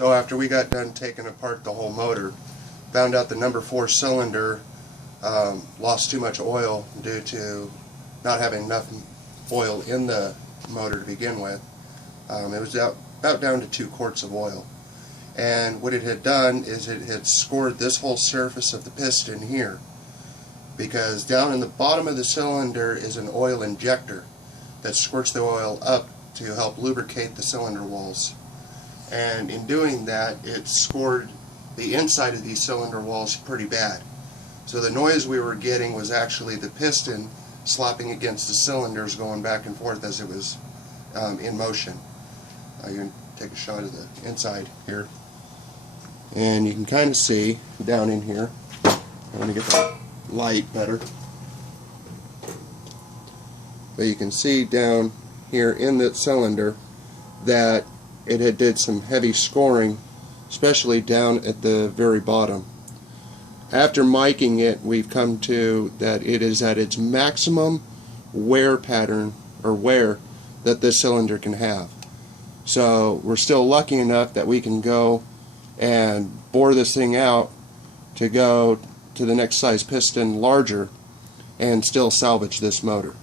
So after we got done taking apart the whole motor, found out the number 4 cylinder lost too much oil due to not having enough oil in the motor to begin with. It was about down to 2 quarts of oil. And what it had done is it had scored this whole surface of the piston here, because down in the bottom of the cylinder is an oil injector that squirts the oil up to help lubricate the cylinder walls. And in doing that, it scored the inside of these cylinder walls pretty bad. So the noise we were getting was actually the piston slapping against the cylinders, going back and forth as it was in motion. You can take a shot of the inside here, and you can kind of see down in here. I'm going to get the light better, but you can see down here in that cylinder that it had did some heavy scoring, especially down at the very bottom. After miking it, we've come to that it is at its maximum wear pattern, or wear, that this cylinder can have. So we're still lucky enough that we can go and bore this thing out to go to the next size piston larger and still salvage this motor.